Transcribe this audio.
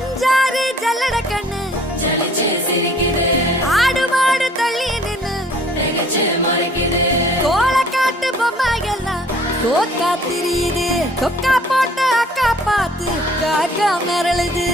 அஞ்சாறு ஜல்லட கண்ணு ஆடு மாடு தள்ளி நின்னு கோலக்காட்டு பொம்மை எல்லாம் தோக்கா திரியுது. தொக்கா போட்ட அக்கா பார்த்து காக்கா மிரளுது.